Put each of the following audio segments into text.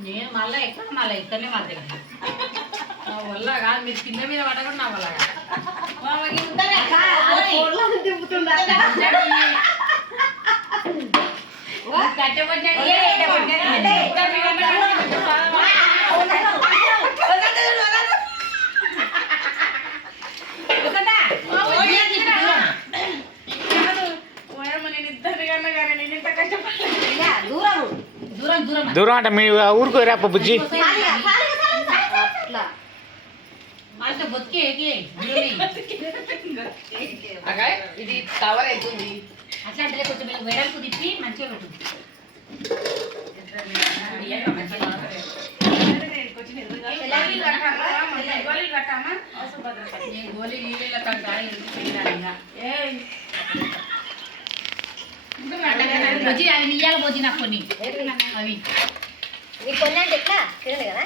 నేను మళ్ళీ ఎక్కడ మళ్ళీ ఇక్కడనే మళ్ళీ నా వల్ల కాదు మీరు కింద మీద పడకుండా నా వల్ల దూరం అంటే మీ ఊరుకు రేప బుజ్జి ఇది టవర్ అవుతుంది అట్లా అంటే కొంచెం వెడల్పు తిప్పి మంచిగా పెట్టు గోళీ నీళ్ళ బుజ్జి అవి నీయాల బుజ్జి నాకు కొన్ని అవి కొన్ని అంటే ఎట్లా తినదు కదా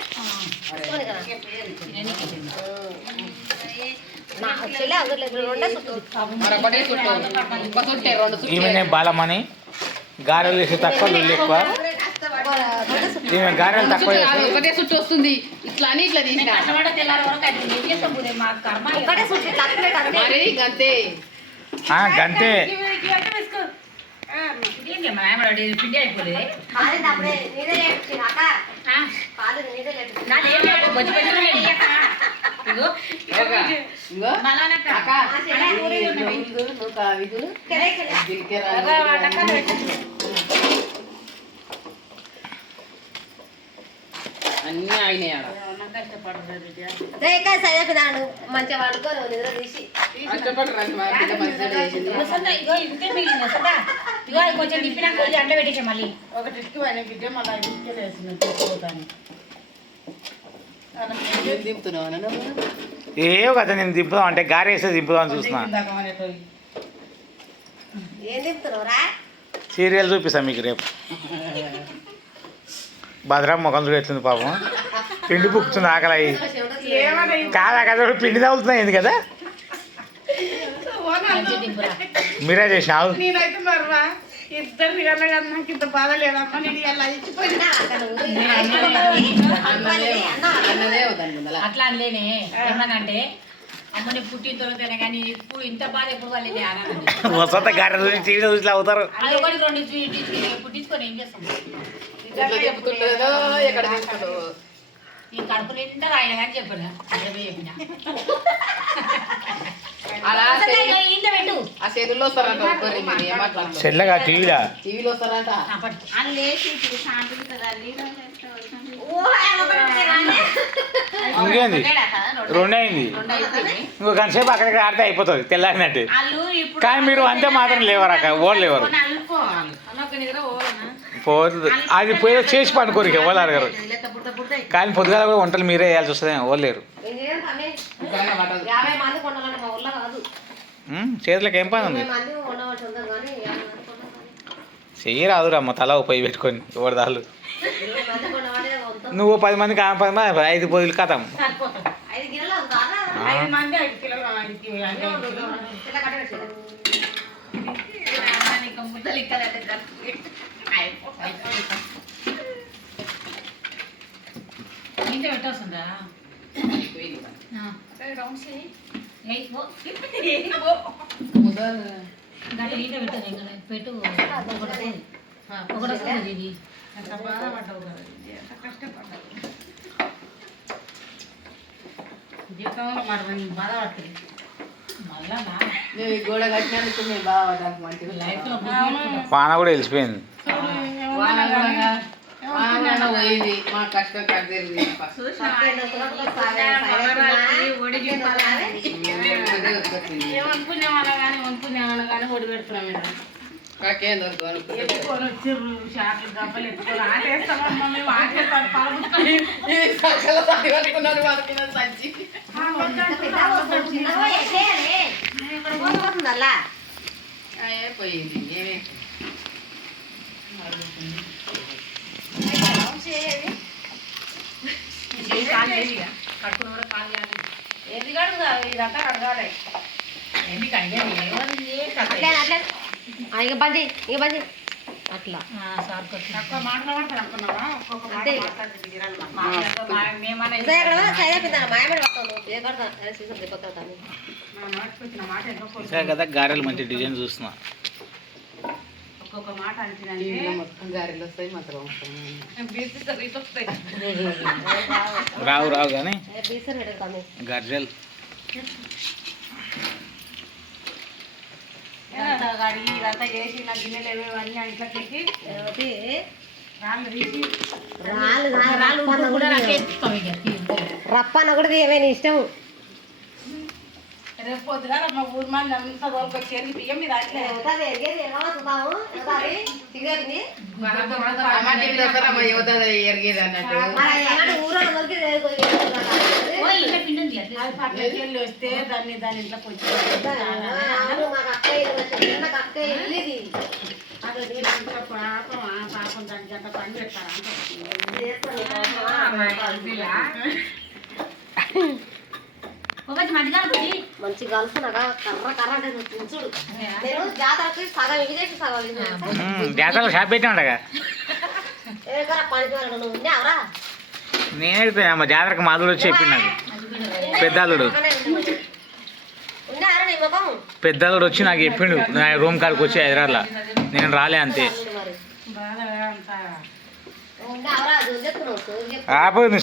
ఈమెనే బాలమని గారెలు వేసి తక్కువ ఎక్కువ ఈమె గారెలు తక్కువ ఒకటే చుట్టూ వస్తుంది ఇట్లా అని ఇట్లా గంతే గంతే పిండి అయిపోలేదు అన్నీ అయినాయి చదివినాడు మంచిగా వాడుకోరు నిద్ర తీసి కొంచెం తిప్పినాక అంట పెట్టేసా మళ్ళీ ఒకటి బిడ్డ మళ్ళీ దింపుతున్నావు ఏవో కదా నేను దింపుదాం అంటే గారె వేస్తే దింపుదాం చూస్తున్నా ఏం దింపుతున్నావురా సీరియల్ చూపిస్తాను మీకు రేపు భద్రం ముఖం చూడెట్లుంది పాపం పిండి పుక్కుతుంది ఆకలి అయ్యి కాదా కదా పిండి తగులుతున్నాయి ఏంది కదా మీరే చేసినావు ఇంత బాధ లేదమ్మా నేను అట్లా అనలేనే ఏమనంటే అమ్మని పుట్టిన తర్వాతనే కానీ ఇప్పుడు ఇంత బాధ ఎప్పుడు వాళ్ళని వసంత గారె చూసి అవుతారు అది ఒకటి రెండు పుట్టించుకొని ఏం చేస్తాం ఎక్కడ ఈ కడుపు నిండా ఆయన కానీ చెప్పాను చెల్లగా టీవీలో వస్తారంట ఇంకేంది రెండు అయింది ఇంకో గంటసేపు అక్కడికి ఆడితే అయిపోతుంది తెల్లారినట్టు కానీ మీరు అంతే మాత్రం లేవరు అక్కడ ఓళ్ళు లేవరు పోతుంది అది పోయి చేసి పనుకోరు ఎవరు అడగరు కానీ పొద్దుగాల కూడా వంటలు మీరే వేయాల్సి వస్తుంది ఎవరు లేరు చేతులకు ఏం పని ఉంది చెయ్యరాదురమ్మ తల పొయ్యి పెట్టుకొని ఎవరి దాళ్ళు నువ్వు 10 మందికి 10 మంది 5 పొయ్యిలు కథం పెట్టొస్తుందా పెట్టు ఒకటి ఇది జీవితంలో మరి బాధపడుతుంది మళ్ళా గోడ కట్టినందుకు మేము బాధపడ్డానికి మంచిగా లైఫ్లో వాన కూడా వెళ్ళిపోయింది పోయింది మా కష్టం ఏమనుకునేవాళ్ళ కానీ అనుకునేవాళ్ళ కానీ ఒడి పెడుతున్నాం మీద షాట్లు దెబ్బలు ఎత్తుకొని ఆటేస్తామమ్మా మేము ఆటేస్తాం పోయింది ఏమే కడుపున కూడా కాలు చేయాలి ఏది కడుగుదా ఇదంతా కడగాలి ఎందుకు అడిగాను అట్లే అట్లే ఇక బంద్ ఇక బంద్ అట్లా తక్కువ మాట్లాడతారు అనుకున్నావా ఒక్కొక్క మాట అంతే. మేమన్నా ఇదే ఎక్కడ సైడ్ అయిపోయిందా మాయమడి పడతాను ఏ కడతా సీజన్ దిక్కుతాను మా నోటికి వచ్చిన మాట ఎంతో ఇంకా కదా గారెలు మంచి డిజైన్ చూస్తున్నా. ఒక్కొక్క మాట అనిపించిందంటే మొత్తం గారెలు వస్తాయి మాత్రం వస్తాయి రావు రావు కానీ బీసర్ పెడతాను గర్జల్ ఇదంతా కడిగి ఇదంతా చేసి నా గిన్నెలు ఏవేవన్నీ అంట్లో పెట్టి రాళ్ళు తీసి రప్పన్న కూడా ఏమైనా ఇష్టం రేపు పొద్దుగా మా ఊరి మంది అంతా తోలుకొచ్చేది బియ్యం మీద అట్లే ఎరిగేది అన్నట్టు అది పక్కకి వెళ్ళి వస్తే దాన్ని ఇంట్లో కొంచెం పాపం దానికి అంత పని పెడతారా మంచి కలుసునగా కర్ర కర్ర అంటే నువ్వు తుంచుడు నేను జాతరకి సగం ఇవి చేసి సగం ఇది చేస్తా. జాతరలో షాప్ పెట్టినాడగా. ఏ కర్ర పని నువ్వు ఉన్నావురా నేనే మా జాతరకు మాధుడు వచ్చి చెప్పిండు నాకు. పెద్దాలుడు ఉన్నారా నీ ముఖం పెద్దాలుడు వచ్చి నాకు చెప్పిండు నా రూమ్ కాడికి వచ్చి హైదరాబాద్లో. నేను రాలే అంతే. మరి బాగా అంతా ఉన్నావురా అది చెప్తున్నావు ఆపు